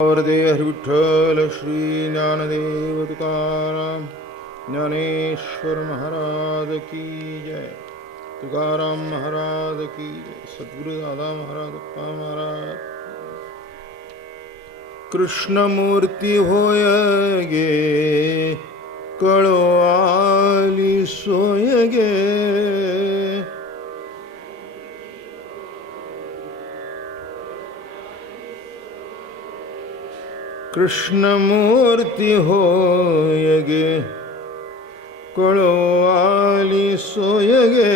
वरदे हरी विठ्ठल श्री ज्ञानदेव तुकाराम ज्ञानेश्वर महाराज की जय। तुकाराम महाराज की जय। सद्गुरु दादा महाराज अप्पा महाराज। कृष्णमूर्ती होय गे कळो आली सोय गे। कृष्णमूर्ती होय गे कळो आली सोय गे।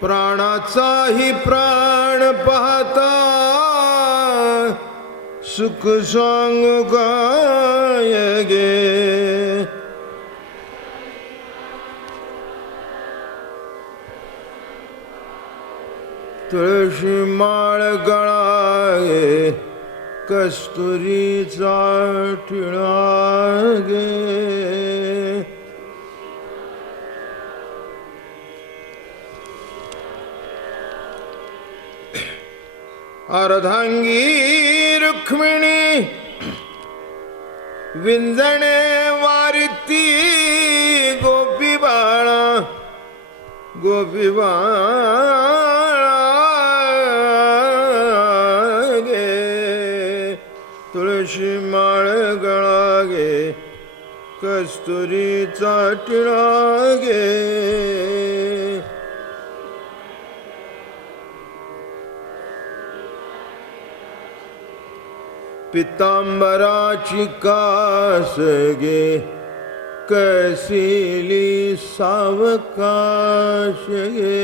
प्राणाचाही प्राण पाहता सुख सांगू काय गे। तुळशी माळ गळागे कस्तुरीचा टिळा गे। अर्धांगी रुक्मिणी विंजणे वारिती गोपी बाळा गोपी बाळा गे। तुळशी माळ गळा गे कस्तुरीचा टिळा गे। पितांबराची कास गे कैसिली सावकाश गे।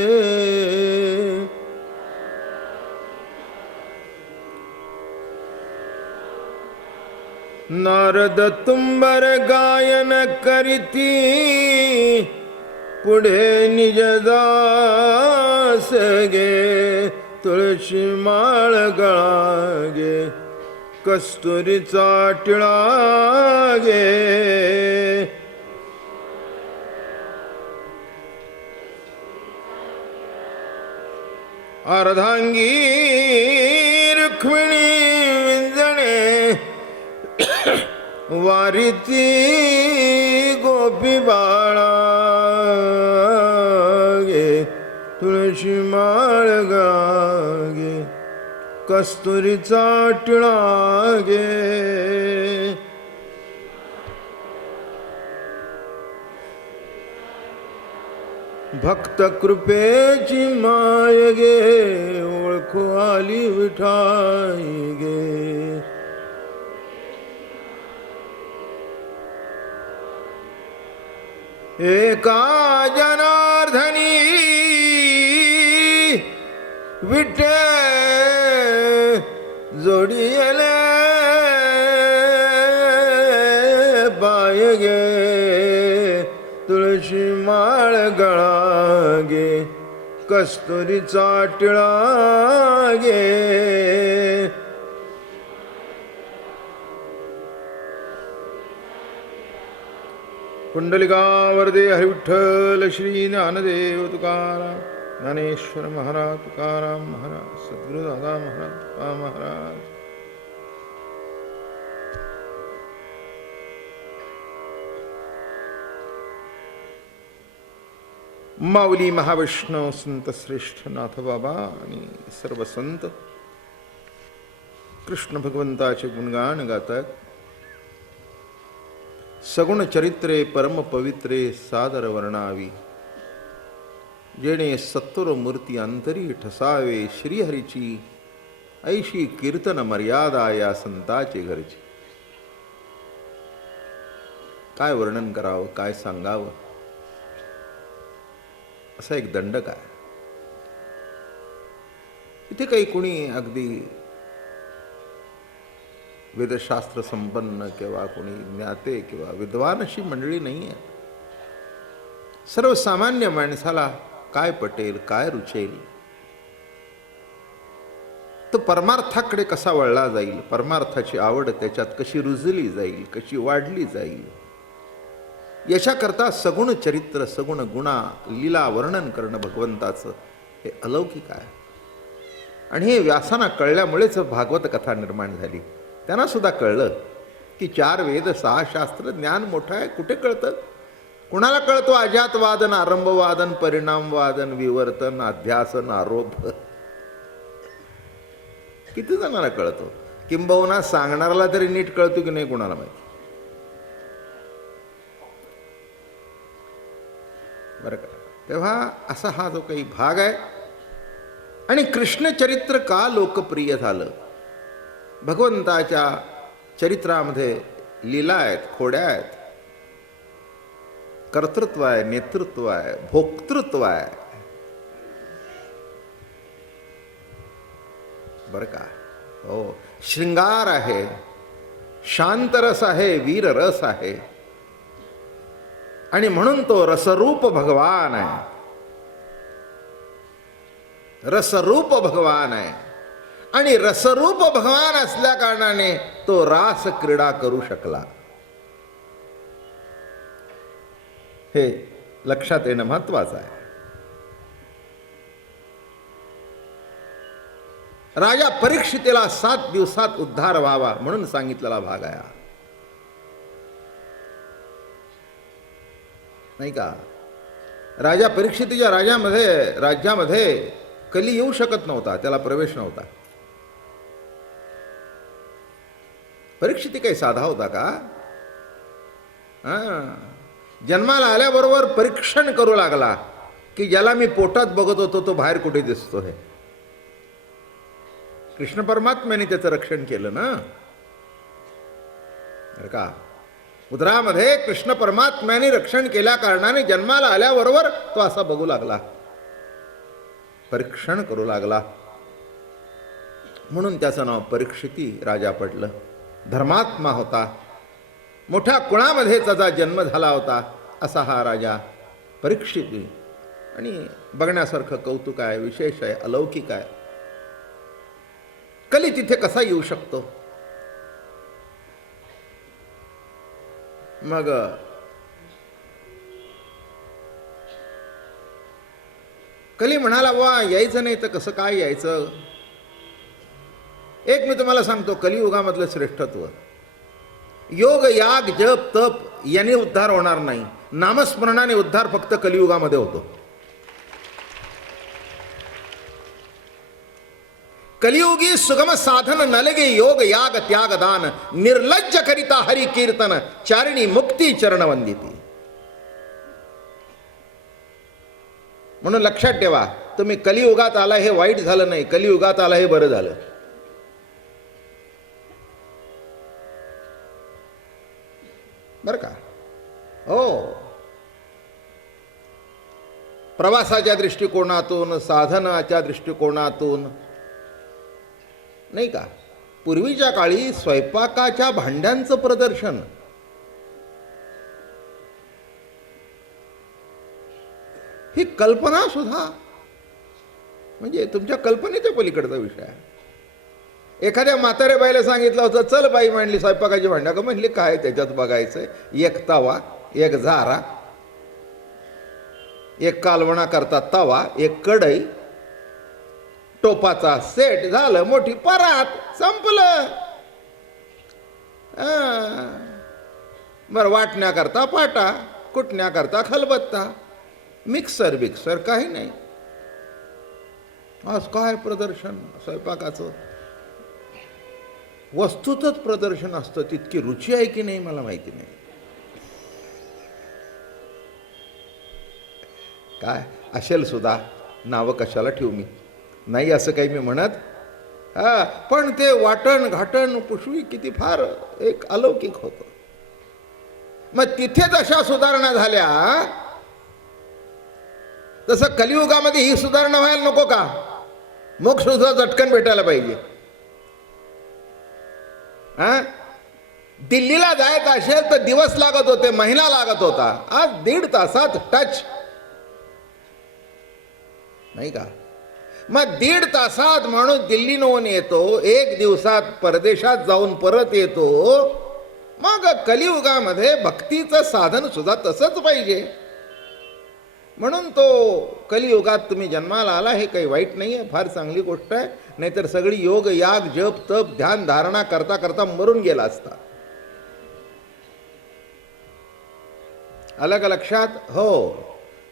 नारद तुंबर गायन करीती पुढे निजदास गे। तुळशी माळ गळा गे कस्तुरीचा टिळा गे। अर्धांगी रुक्मिणी विंजणे वारिती गोपी बाळा गे। तुळशी माळ गळा गे कस्तुरीचा टिळा गे। भक्त कृपेची माय गे ओळखू आली विठाई गे। एका जनार्दनी विठे जोडियले बाय गे। तुळशी माळ गळा गे कस्तुरीचा टिळा गे। कुंडलिका वरदे हरी विठ्ठल श्री ज्ञानदेव तुकाराम ज्ञानेश्वर महाराज तुकाराम महाराज सद्गुरु दादा महाराज अप्पा महाराज। माऊली महावैष्णव संत श्रेष्ठ नाथबाबा आणि सर्व संत कृष्ण भगवंताचे गुणगान गातात। सगुण चरित्रे परम पवित्रे सादर वर्णावी जेणे सत्वर मूर्ती अंतरी ठसावे। श्रीहरीची ऐशी कीर्तन मर्यादा या संताचे घरची। काय वर्णन करावं काय सांगावं असा एक दंडक आहे। इथे काही कोणी अगदी वेदशास्त्र संपन्न किंवा कोणी ज्ञाते किंवा विद्वान अशी मंडळी नाही आहे। सर्वसामान्य माणसाला काय पटेल काय रुचेल तो परमार्थाकडे कसा वळला जाईल, परमार्थाची आवड त्याच्यात कशी रुजली जाईल, कशी वाढली जाईल यशाकरता सगुण चरित्र, सगुण गुणा, लीला वर्णन करणं भगवंताचं हे अलौकिक आहे. आणि हे व्यासांना कळल्यामुळेच भागवत कथा निर्माण झाली. त्यांना सुद्धा कळलं की 4 वेद 6 शास्त्र ज्ञान मोठं आहे. कुठे कळतं? कुणाला कळतो अजातवादन, आरंभवादन, परिणामवादन, विवर्तन, अध्यासन, आरोप? किती जणांना कळतो? किंबहुना सांगणाऱ्याला तरी नीट कळतो की नाही कुणाला माहिती. बरं का? तेव्हा असा हा जो काही भाग आहे. आणि कृष्ण चरित्र का लोकप्रिय झालं? भगवंताच्या चरित्रामध्ये लीला आहेत, खोड्या आहेत, कर्तृत्व आहे, नेतृत्व आहे, भोक्तृत्व आहे. बरं का? हो, शृंगार आहे, शांतरस आहे, वीररस आहे. आणि म्हणून तो रसरूप भगवान आहे. रसरूप भगवान आहे. आणि रसरूप भगवान असल्या कारणाने तो रास क्रीडा करू शकला. हे लक्षात येणं महत्वाचं आहे. राजा परीक्षितेला 7 दिवसात उद्धार व्हावा म्हणून सांगितलेला भाग आहे, नाही का? राजा परीक्षितीच्या राज्यामध्ये कली येऊ शकत नव्हता, त्याला प्रवेश नव्हता. परीक्षिती काही साधा होता का? जन्माला आल्याबरोबर परीक्षण करू लागला की ज्याला मी पोटात बघत होतो तो बाहेर कुठे दिसतो. हे कृष्ण परमात्म्याने त्याचं रक्षण केलं ना, बरं का? उदरामध्ये कृष्ण परमात्म्याने रक्षण केल्या कारणाने जन्माला आल्याबरोबर तो असा बघू लागला, परीक्षण करू लागला. म्हणून त्याचं नाव परीक्षिती राजा पडलं. धर्मात्मा होता, मोठ्या कुळामध्ये त्याचा जन्म झाला होता असा हा राजा परीक्षिती. आणि बघण्यासारखं कौतुक आहे, विशेष आहे, अलौकिक आहे. कली तिथे कसा येऊ शकतो? मग कली म्हणाला, वा यायचं नाही तर कसं काय यायचं? एक मी तुम्हाला सांगतो, कलियुगामधलं श्रेष्ठत्व. योग, याग, जप, तप याने उद्धार होणार नाही. नामस्मरणाने उद्धार फक्त कलियुगामध्ये होतो. कलियुगी सुगम साधन नलगे योग, याग, त्याग, दान, निर्लज्ज करिता हरि कीर्तन, चारिणी मुक्ती चरण वंदिती. म्हणून लक्षात ठेवा, तुम्ही कलियुगात आला हे वाईट झालं नाही, कलियुगात आला हे बरं झालं. बरं का? हो, प्रवासाच्या दृष्टिकोनातून, साधनाच्या दृष्टिकोनातून, नाही का? पूर्वीच्या काळी स्वयंपाकाच्या भांड्यांचं प्रदर्शन, ही कल्पना सुद्धा म्हणजे तुमच्या कल्पनेच्या पलीकडचा विषय आहे. एखाद्या म्हाताऱ्या बाईला सांगितलं होतं, चल बाई म्हणली स्वयंपाकाची भांड्या का? म्हणली काय त्याच्यात बघायचं? एक तवा, एक झारा, एक कालवणा करता तवा, एक कढई, टोपाचा सेट, झालं मोठी परात, संपलं. बरं, वाटण्याकरता पाटा, कुटण्याकरता खलबत्ता, मिक्सर बिक्सर काही नाही. आज काय प्रदर्शन स्वयंपाकाचं? वस्तूचंच प्रदर्शन असतं. तितकी रुची आहे की नाही मला माहिती नाही. काय असेल सुद्धा, नावं कशाला ठेवू मी, नाही असं काही मी म्हणत. पण ते वाटण घाटण पुष्वी किती फार एक अलौकिक होतं. मग तिथेच अशा सुधारणा झाल्या, तसं कलियुगामध्ये ही सुधारणा व्हायला नको का? मोक्ष सुद्धा झटकन भेटायला पाहिजे. दिल्लीला जायचं असेल तर दिवस लागत होते, महिना लागत होता. आज 1.5 तासात टच, नाही का? मग 1.5 तासात माणूस दिल्लीहून येतो, 1 दिवसात परदेशात जाऊन परत येतो. मग मग कलियुगामध्ये भक्तीचं साधन सुद्धा तसंच पाहिजे. म्हणून तो कलियुगात तुम्ही जन्माला आला हे काही वाईट नाही आहे, फार चांगली गोष्ट आहे. नाहीतर सगळी योग याग जप तप ध्यान धारणा करता करता मरून गेला असता. आलं का लक्षात? हो,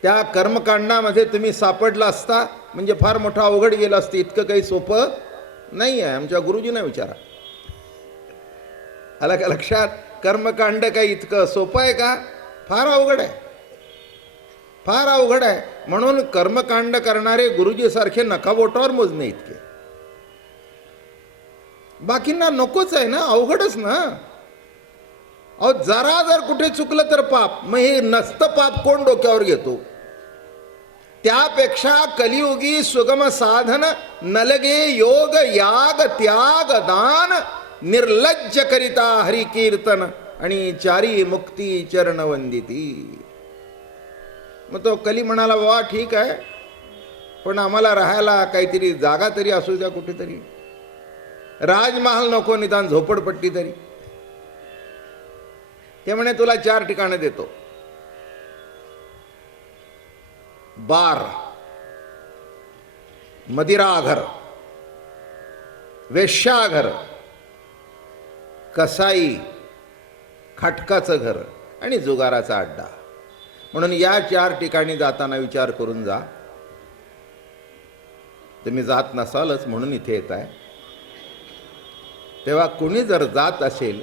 त्या कर्मकांडामध्ये तुम्ही सापडला असता म्हणजे फार मोठं अवघड गेलं असतं. इतकं काही सोपं नाही आहे. आमच्या गुरुजींना विचारा. आलं का लक्षात? कर्मकांड काही इतकं सोपं आहे का? फार अवघड आहे, फार अवघड आहे. म्हणून कर्मकांड करणारे गुरुजी सारखे नखाबोटावर मोजणे इतके. बाकींना नकोच आहे ना, अवघडच ना. अहो जरा जर कुठे चुकलं तर पाप. मग हे नसतं पाप कोण डोक्यावर घेतो? त्यापेक्षा कलियुगी सुगम साधन नलगे योग याग त्याग दान निर्लज्ज करिता हरि कीर्तन आणि चारी मुक्ती चरण वंदिती. मग तो कली म्हणाला, बाबा ठीक आहे, पण आम्हाला राहायला काहीतरी जागा तरी असू द्या कुठेतरी. राजमहाल नको, निदान झोपडपट्टी तरी. ते म्हणे तुला 4 ठिकाणं देतो. बार, मदिराघर, वेश्याघर, कसाई, खाटकाचं घर आणि जुगाराचा अड्डा. म्हणून या 4 ठिकाणी जाताना विचार करून जा. तुम्ही जात नसालच म्हणून इथे येत आहे. तेव्हा कुणी जर जात असेल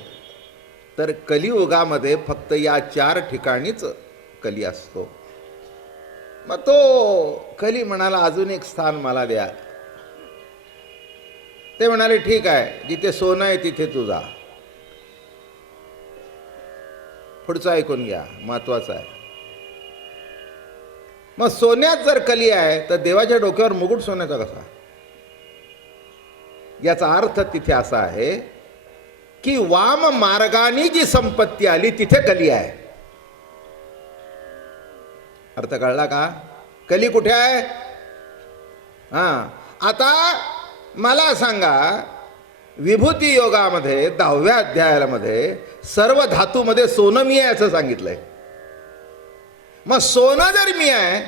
तर कलियुगामध्ये फक्त या 4 ठिकाणीच कली असतो. मग तो कली म्हणाला, अजून एक स्थान मला द्या. ते म्हणाले, ठीक आहे, जिथे सोनं आहे तिथे तू जा. पुढचं ऐकून घ्या, महत्वाचं आहे. मग सोन्यात जर कली आहे तर देवाच्या डोक्यावर मुकुट सोन्याचा कसा? याचा अर्थ तिथे असा आहे की वाम मार्गाने जी संपत्ती आली तिथे कली आहे. अर्थ कळला का? कली कुठे आहे? आता मला सांगा, विभूती योगामध्ये 10व्या अध्यायामध्ये सर्व धातूमध्ये सोनं मी आहे असं सांगितलंय. मग सोनं जर मी आहे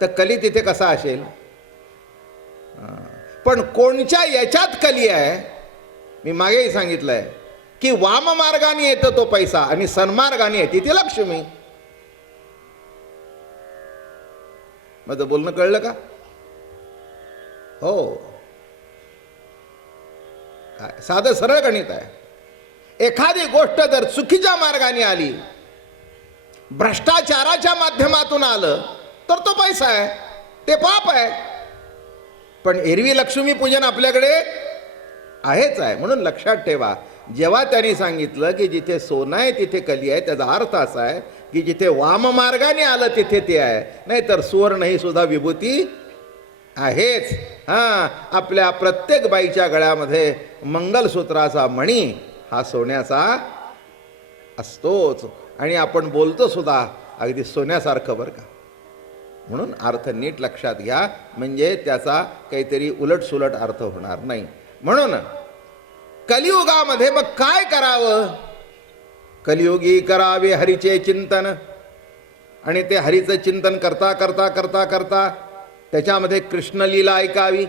तर कली तिथे कसा असेल? पण कोणच्या याच्यात कली आहे? मी मागेही सांगितलंय की वाम मार्गाने येतो तो पैसा आणि सन्मार्गाने येते ती लक्ष्मी. माझं बोलणं कळलं का? हो, साधं सरळ गणित आहे. एखादी गोष्ट जर चुकीच्या मार्गाने आली, भ्रष्टाचाराच्या माध्यमातून आलं तर तो पैसा आहे, ते पाप आहे. पण एरवी लक्ष्मी पूजन आपल्याकडे आहेच आहे. म्हणून लक्षात ठेवा, जेव्हा त्यांनी सांगितलं की जिथे सोनं आहे तिथे कली आहे, त्याचा अर्थ असा आहे की जिथे वाम मार्गाने आलं तिथे ते आहे. नाही तर सुवर्ण ही सुद्धा विभूती आहेच. आपल्या प्रत्येक बाईच्या गळ्यामध्ये मंगलसूत्राचा मणी हा सोन्याचा असतोच. आणि आपण बोलतो सुद्धा अगदी सोन्यासारखं बरं का. म्हणून अर्थ नीट लक्षात घ्या, म्हणजे त्याचा काहीतरी उलटसुलट अर्थ होणार नाही. म्हणून कलियुगामध्ये मग काय करावं? कलियुगी करावे हरीचे चिंतन. आणि ते हरीचं चिंतन करता करता करता करता त्याच्यामध्ये कृष्ण लीला ऐकावी,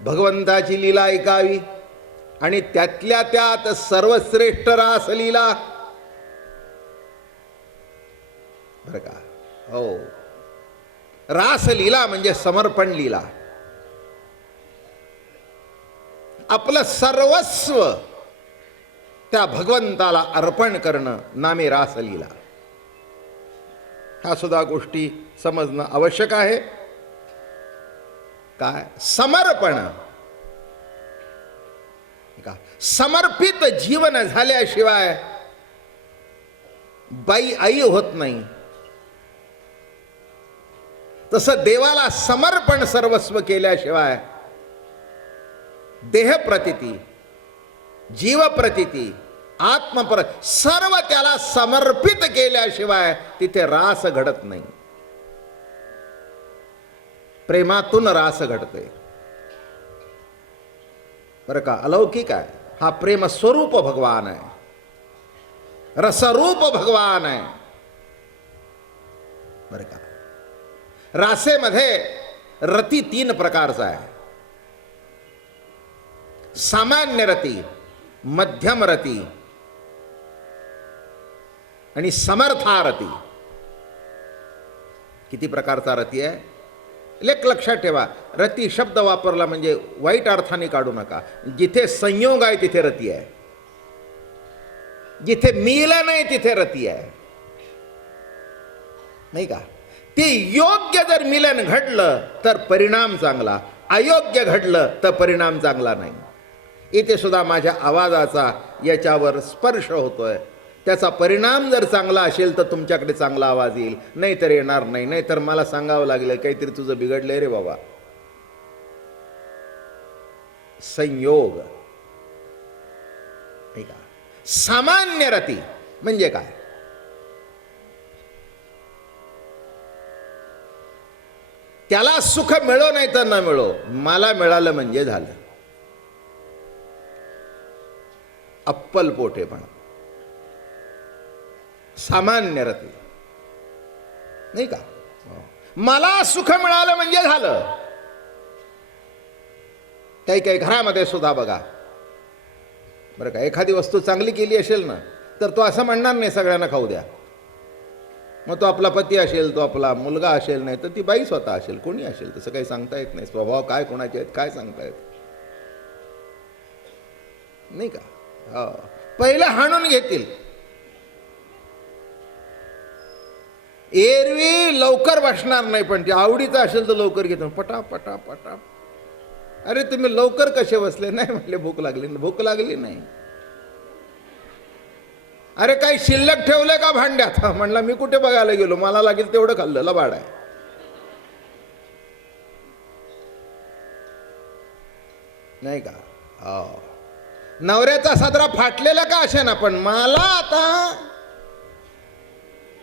भगवंताची लीला ऐकावी आणि त्यातल्या त्यात सर्वश्रेष्ठ रासलीला बरं का. हो, रासलीला म्हणजे समर्पण लीला. आपलं सर्वस्व त्या भगवंताला अर्पण करणं नामे रासलीला. ह्या सुद्धा गोष्टी समजणं आवश्यक आहे. काय समर्पण? का समर्पित जीवन झाल्याशिवाय बाई आई होत नाही. तसं देवाला समर्पण सर्वस्व केल्याशिवाय देहप्रतीती, जीवप्रतीती, सर्व त्याला समर्पित केल्याशिवाय तिथे रास घडत नाही. प्रेमातून रास घडते बरं का. अलौकिक आहे हा प्रेम स्वरूप भगवान आहे. रसरूप भगवान आहे. बरं का, रासेमध्ये रती 3 प्रकारचा आहे. सामान्य रती, मध्यम रती आणि समर्थारती. किती प्रकारचा रती आहे? लेख लक्षात ठेवा, रती शब्द वापरला म्हणजे वाईट अर्थाने काढू नका. जिथे संयोग आहे तिथे रती आहे, जिथे मिलन आहे तिथे रती आहे, नाही का? ते योग्य जर मिलन घडलं तर परिणाम चांगला, अयोग्य घडलं तर परिणाम चांगला नाही. इथे सुद्धा माझ्या आवाजाचा याच्यावर स्पर्श होतोय, त्याचा परिणाम जर चांगला असेल तर तुमच्याकडे चांगला आवाज येईल, नाही तर येणार नाही. नाही तर मला सांगावं लागेल काहीतरी तुझं बिघडलंय रे बाबा. संयोग, नाही का? सामान्य रती म्हणजे काय? त्याला सुख मिळो नाही तर न मिळो, मला मिळालं म्हणजे झालं. अप्पल पोटेपणा, सामान्य रती, नाही का? मला सुख मिळालं म्हणजे झालं. काही काही घरामध्ये सुद्धा बघा बरं का, एखादी वस्तू चांगली केली असेल ना तर तो असं म्हणणार नाही सगळ्यांना खाऊ द्या. मग तो आपला पती असेल, तो आपला मुलगा असेल, नाही तर ती बाई स्वतः असेल, कोणी असेल, तसं काही सांगता येत नाही. स्वभाव काय कोणाचे आहेत काय सांगता येत, नाही का? पहिलं हाणून घेतील. एरवी लवकर बसणार नाही, पण ते आवडीचं असेल तर लवकर घेतो, पटा पटा पटा. अरे तुम्ही लवकर कसे बसले? नाही म्हटले भूक लागली. भूक लागली नाही. अरे काही शिल्लक ठेवलं का भांड्यात? म्हणला मी कुठे बघायला गेलो, मला लागेल तेवढं खाल्लं, लबाड आहे. नाही का? नवऱ्याचा सदरा फाटलेला का असे ना, पण मला आता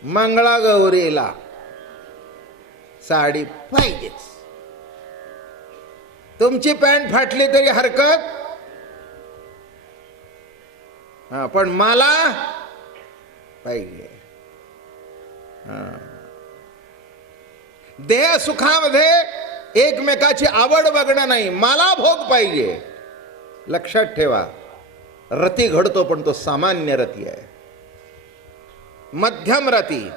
मंगळागौरीला साडी पाहिजेच. तुमची पॅन्ट फाटली तरी हरकत, पण मला पाहिजे. देह सुखामध्ये एकमेकाची आवड बघणं नाही, मला भोग पाहिजे. लक्षात ठेवा, रती घडतो पण तो सामान्य रती आहे. मध्यम रती,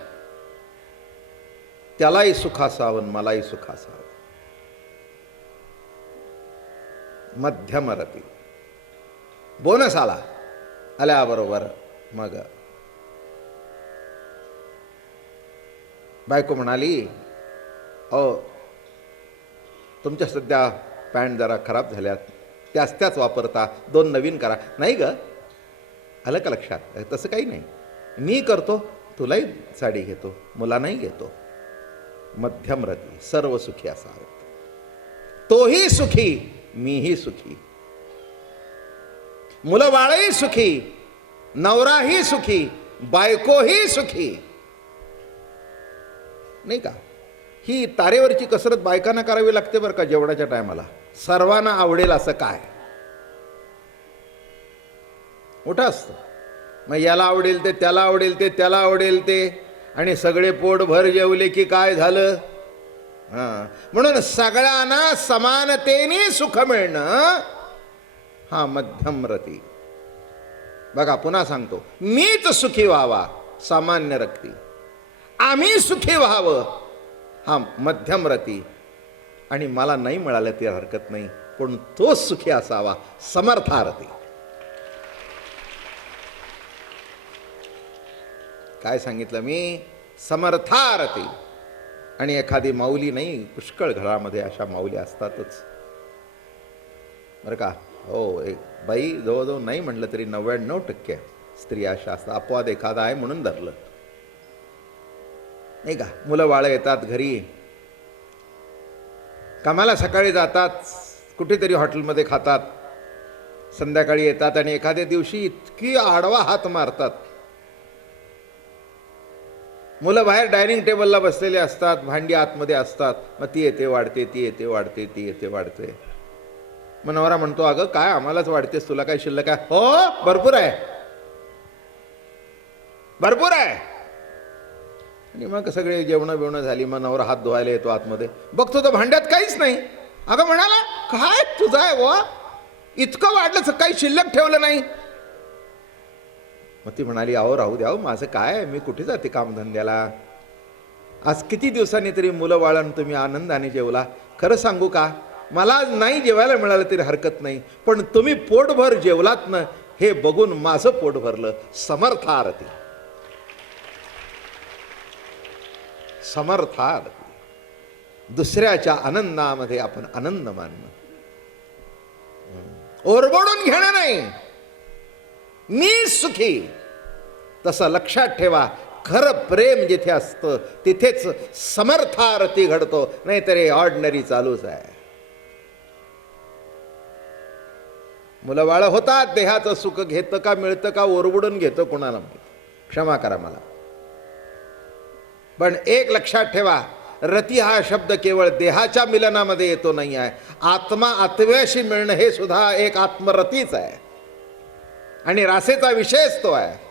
त्यालाही सुख असावं मलाही सुख असावं. मध्यम रती. बोनस आल्याबरोबर मग बायको म्हणाली, अहो तुमच्या सध्या पॅन्ट जरा खराब झाल्यात, त्याच वापरता, 2 नवीन करा. नाही ग, आलं का लक्षात? तसं काही नाही, मी करतो, तुलाही साडी घेतो, मुलांनाही घेतो. मध्यम रती, सर्व सुखी असावेत. तोही सुखी, मीही सुखी, मुलं बाळही सुखी, नवराही सुखी, बायकोही सुखी, नाही का? ही तारेवरची कसरत बायकांना करावी लागते बरं का. जेवणाच्या टायमाला सर्वांना आवडेल असं काय मोठं असतं. मग याला आवडेल ते, त्याला आवडेल ते, त्याला आवडेल ते, आणि सगळे पोटभर जेवले की काय झालं? म्हणून सगळ्यांना समानतेने सुख मिळणं हा मध्यम रती. बघा पुन्हा सांगतो, मीच सुखी व्हावा सामान्य रती, आम्ही सुखी व्हावं हा मध्यम रती, आणि मला नाही मिळालं ती हरकत नाही, पण तोच सुखी असावा समर्थारती. काय सांगितलं मी? समर्थारती. आणि एखादी माऊली नाही, पुष्कळ घरामध्ये अशा माऊली असतातच बरं का. हो, एक बाई जवळजवळ नाही म्हटलं तरी 99% स्त्रिया अशा असतात. अपवाद एखादा आहे म्हणून धरलं, नाही का. मुलं बाळं येतात घरी, कामाला सकाळी जातात, कुठेतरी हॉटेलमध्ये खातात, संध्याकाळी येतात आणि एखाद्या दिवशी इतकी आडवा हात मारतात. मुलं बाहेर डायनिंग टेबलला बसलेले असतात, भांडी आतमध्ये असतात, मग ती येते वाढते, ती येते वाढते, ती येते वाढते. मग नवरा म्हणतो, अगं काय आम्हालाच वाढतेस, तुला काय शिल्लक आहे? हो भरपूर आहे. भरपूर आहे. आणि मग सगळे जेवणं बिवणं झाली, मग नवरा हात धुवायला येतो आतमध्ये, बघतो तर भांड्यात काहीच नाही. अगं म्हणाला, काय तुझं आहे वा, इतकं वाढलं काही शिल्लक ठेवलं नाही. मग ती म्हणाली, अहो राहू द्या, माझं काय, मी कुठे जाते कामधंद्याला. आज किती दिवसांनी तरी मुलं बाळांन तुम्ही आनंदाने जेवला. खरं सांगू का, मला नाही जेवायला मिळालं तरी हरकत नाही, पण तुम्ही पोटभर जेवलात ना, हे बघून माझं पोट भरलं. समर्थारती, समर्थारती. दुसऱ्याच्या आनंदामध्ये आपण आनंद मानणं, ओरबडून घेणं नाही. मी सुखी, तसं लक्षात ठेवा. खरं प्रेम जिथे असतं तिथेच समर्थारती घडतो, नाहीतर हे ऑर्डिनरी चालूच आहे. मुलं बाळ होतात, देहाचं सुख घेतं का मिळतं का ओरबडून घेतं कोणाला माहित. क्षमा करा मला. पण एक लक्षात ठेवा, रती हा शब्द केवळ देहाच्या मिलनामध्ये येतो नाही आहे. आत्मा आत्म्याशी मिळणं हे सुद्धा एक आत्मरतीच आहे. आणि रासेचा विषयच तो आहे.